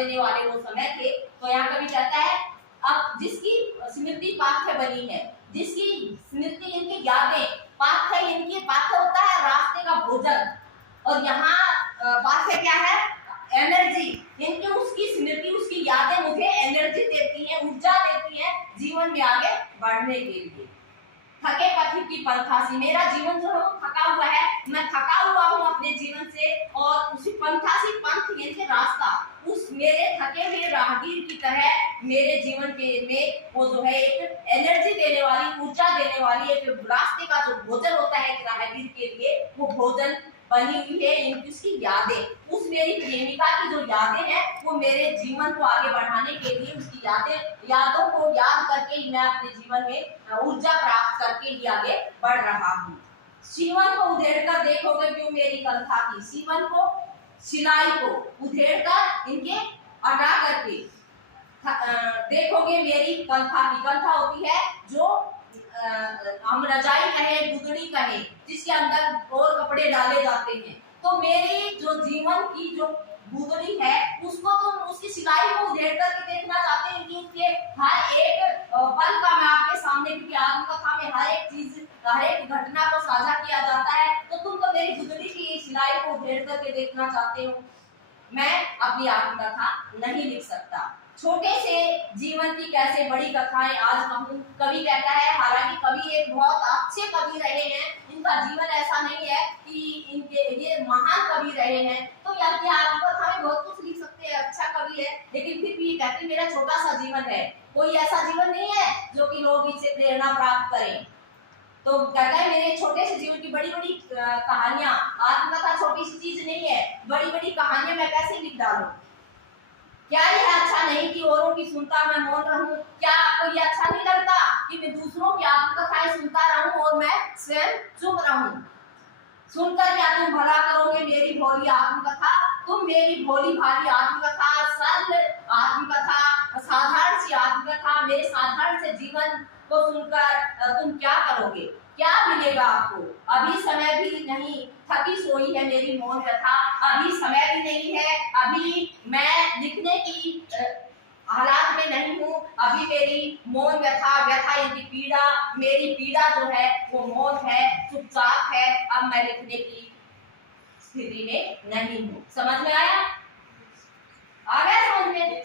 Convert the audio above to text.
देने वाले वो समय थे। तो यहाँ कवि कहता है अब जिसकी स्मृति पाथ्य बनी है, जिसकी स्मृति इनकी यादें, पाथ्य इनकी पाथ्य होता है रास्ते का भोजन, और यहाँ पाथ्य क्या है, एनर्जी। इनकी उसकी स्मृति, उसकी यादें मुझे एनर्जी देती हैं, ऊर्जा देती हैं जीवन में आगे बढ़ने के लिए। थके पथिक की पंथासी, मेरा जीवन जो है वो थका हुआ है, मैं थका हुआ हूँ अपने जीवन से, और उसी पंथासी, पंथ यानी कि रास्ता, उस मेरे थके हुए राहगीर की तरह मेरे जीवन के में वो जो है एक एनर्जी देने वाली, ऊर्जा देने वाली एक रास्ते का जो भोजन होता है एक राहगीर के लिए, वो भोजन बनी हुई है इनकी उसकी यादें। उस मेरी प्रेमिका की जो यादें हैं वो मेरे जीवन को आगे बढ़ाने के लिए, उसकी यादों को याद करके मैं अपने जीवन में ऊर्जा प्राप्त करके ही आगे बढ़ रहा हूँ। सीवन को उधेड़कर देखोगे क्यों मेरी कंथा की, सीवन को, सिलाई को उधेड़कर इनके हटा करके देखोगे मेरी कंथा की। कंथा होती है जो हम रजाई कहे, गुदड़ी कहे, जिसके अंदर और कपड़े डाले जाते हैं। तो मेरी जो जीवन की जो गुदड़ी है उसको तो उसकी सिलाई को उधेड़ करके देखना चाहते हैं कि उसके हर एक पल का मैं आपके सामने, क्योंकि आत्मकथा में हर एक चीज, हर एक घटना को साझा किया जाता है, तो तुम तो मेरी गुदड़ी की सिलाई को उधेड़ करके देखना चाहते हो। मैं अपनी आत्मकथा नहीं लिख सकता, छोटे से जीवन की कैसे बड़ी कथाएं आज कहूं। कवि कहता है, हालांकि कवि एक बहुत अच्छे कवि रहे हैं, इनका जीवन ऐसा नहीं है कि इनके ये महान कवि रहे हैं, तो अपनी आत्मकथा में बहुत कुछ लिख सकते हैं, अच्छा कवि है, लेकिन फिर भी कहते मेरा छोटा सा जीवन है, कोई ऐसा जीवन नहीं है जो कि लोग इससे प्रेरणा प्राप्त करें। तो कहता है मेरे छोटे से जीवन की बड़ी बड़ी कहानियां, आत्मकथा छोटी सी चीज नहीं है, बड़ी बड़ी कहानियां मैं कैसे लिख डालूं। क्या यह अच्छा नहीं कि औरों की सुनता मैं मौन रहूं? क्या आपको यह अच्छा नहीं लगता कि मैं दूसरों की आत्मकथाएं सुनता रहूं और मैं स्वयं चुप रहूं? सुनकर क्या तुम भला करोगे मेरी भोली आत्मकथा? तुम मेरी भोली भाली आत्मकथा, सरल आत्मकथा, साधारण सी आत्मकथा, मेरे साधारण से जीवन को सुनकर तुम क्या करोगे? क्या मिलेगा आपको? अभी समय भी नहीं, थकी सोई है मेरी मौन व्यथा, अभी समय भी नहीं है, अभी मैं लिखने की हालात में नहीं हूँ, अभी मेरी मौन व्यथा, व्यथा यदि पीड़ा, मेरी पीड़ा जो है वो मौन है, चुपचाप है, अब मैं लिखने की स्थिति में नहीं हूँ। समझ में आया? आ गया समझ में?